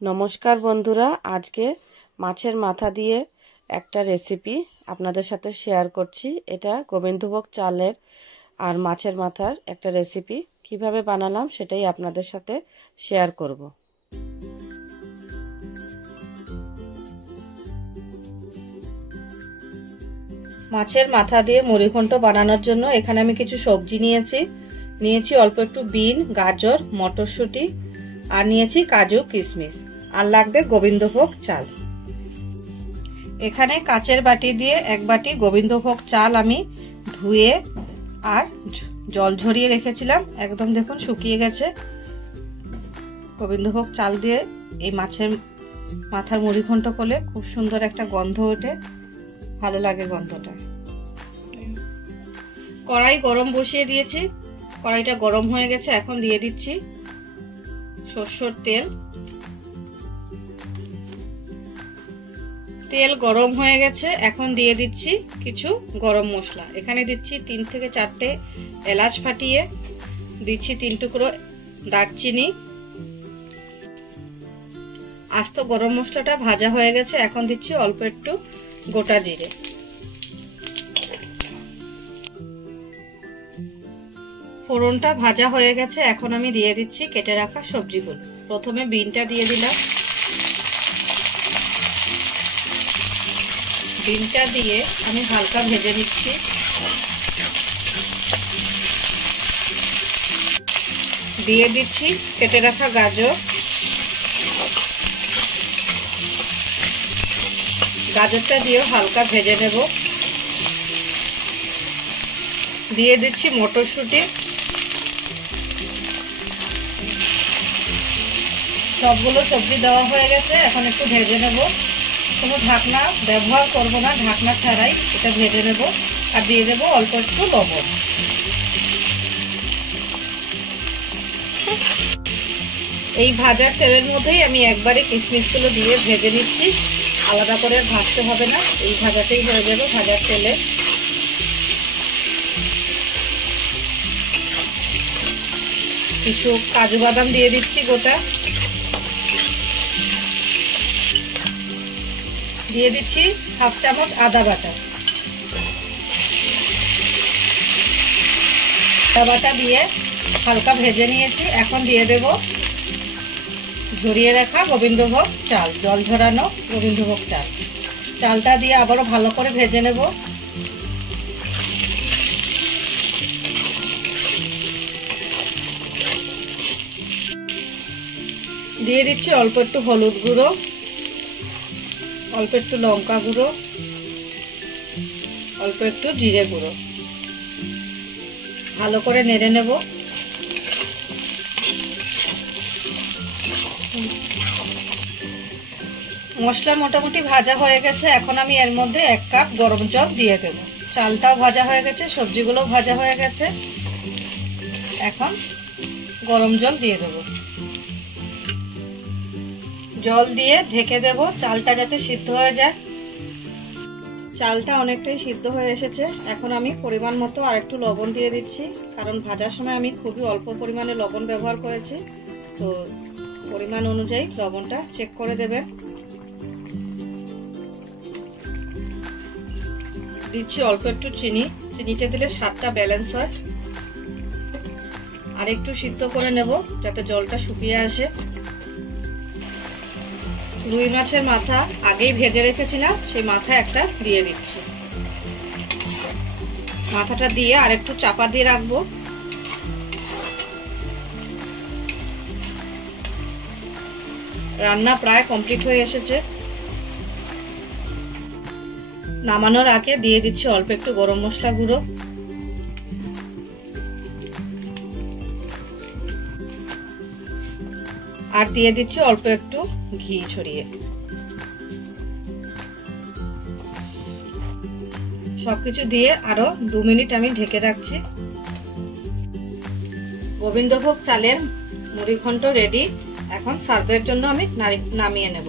নমস্কার বন্ধুরা, আজকে মাছের মাথা দিয়ে একটা রেসিপি আপনাদের সাথে শেয়ার করছি। এটা গোবিন্দভোগ চালের আর মাছের মাথার একটা রেসিপি। কিভাবে বানালাম সেটাই আপনাদের সাথে শেয়ার করব। মাছের মাথা দিয়ে মুড়িঘণ্ট বানানোর জন্য এখানে আমি কিছু সবজি নিয়েছি অল্প একটু বিন, গাজর, মটরশুঁটি আর নিয়েছি কাজু, কিশমিশ, আর লাগবে গোবিন্দভোগ চাল। এখানে কাচের বাটি দিয়ে এক বাটি গোবিন্দভোগ চাল আমি ধুয়ে আর জল ঝরিয়ে রেখেছিলাম, একদম দেখুন শুকিয়ে গেছে। গোবিন্দভোগ চাল দিয়ে এই মাছের মাথার মুড়িঘণ্ট করলে খুব সুন্দর একটা গন্ধ ওঠে, ভালো লাগে গন্ধটা। কড়াই গরম বসিয়ে দিয়েছি, কড়াইটা গরম হয়ে গেছে। এখন দিয়ে দিচ্ছি সরষের তেল। তেল গরম হয়ে গেছে, এখন দিয়ে দিচ্ছি কিছু গরম মশলা। এখানে দিচ্ছি 3 থেকে 4টে এলাচ ফাটিয়ে, দিচ্ছি 3 টুকরো দারচিনি। আস্ত গরম মশলাটা ভাজা হয়ে গেছে, এখন দিচ্ছি অল্প একটু গোটা জিরে। ফোড়নটা ভাজা হয়ে গেছে, এখন আমি দিয়ে দিচ্ছি কেটে রাখা সবজিগুলো। প্রথমে বিনটা দিয়ে দিলাম। বিনটা দিয়ে আমি হালকা ভেজে নিচ্ছি। দিয়ে দিচ্ছি কেটে রাখা গাজর। গাজরটা দিয়ে হালকা ভেজে নেব। দিয়ে দিচ্ছি মটরশুঁটি। সবগুলো সবজি দেওয়া হয়ে গেছে, এখন একটু ভেজে নেব। কোনো ঢাকনা ব্যবহার করব না, ঢাকনা ছাড়াই এটা ভেজে নেব। আর দিয়ে দেব অল্প একটু লবণ। এই ভাজার তেলের মধ্যেই আমি একবারে কিশমিশগুলো দিয়ে ভেজে নিচ্ছি, আলাদা করে ভাজতে হবে না, এই ভাজাতেই হয়ে যাবে ভাজার তেলে। কিছু কাজু বাদাম দিয়ে দিচ্ছি গোটা। দিয়ে দিচ্ছি 1/2 চামচ আদা বাটা। আদা বাটা দিয়ে হালকা ভেজে নিয়েছি, এখন দিয়ে দেব ঝরিয়ে রাখা গোবিন্দভোগ চাল, জল ঝরানো গোবিন্দভোগ চাল। চালটা দিয়ে আবারও ভালো করে ভেজে নেব। দিয়ে দিচ্ছি অল্প একটু হলুদ গুঁড়ো, অল্প একটু লঙ্কা গুঁড়ো, অল্প একটু জিরে গুঁড়ো। ভালো করে নেড়ে নেব। মশলা মোটামুটি ভাজা হয়ে গেছে, এখন আমি এর মধ্যে 1 কাপ গরম জল দিয়ে দেব। চালটাও ভাজা হয়ে গেছে, সবজিগুলো ভাজা হয়ে গেছে, এখন গরম জল দিয়ে দেব। জল দিয়ে ঢেকে দেব, চালটা যাতে সিদ্ধ হয়ে যায়। চালটা অনেকটাই সিদ্ধ হয়ে এসেছে, এখন আমি পরিমাণ মতো আর একটু লবণ দিয়ে দিচ্ছি, কারণ ভাজার সময় আমি খুবই অল্প পরিমাণে লবণ ব্যবহার করেছি, তো পরিমাণ অনুযায়ী লবণটা চেক করে দেবেন। দিচ্ছি অল্প একটু চিনি, চিনিটা দিলে স্বাদটা ব্যালেন্স হয়। আর একটু সিদ্ধ করে নেব যাতে জলটা শুকিয়ে আসে। রুই মাছের মাথা আগেই ভেজে রেখেছিলাম, সেই মাথা একটা দিয়ে দিচ্ছি। মাথাটা দিয়ে আর একটু চাপা দিয়ে রাখবো। রান্না প্রায় কমপ্লিট হয়ে এসেছে। নামানোর আগে দিয়ে দিচ্ছি অল্প একটু গরম মশলা গুঁড়ো। আর দিয়ে দিচ্ছি অল্প একটু ঘি ছড়িয়ে। সবকিছু দিয়ে আরো 2 মিনিট আমি ঢেকে রাখছি। গোবিন্দভোগ চালের মুড়িঘণ্ট রেডি। এখন সার্ভের জন্য আমি নামিয়ে নেব।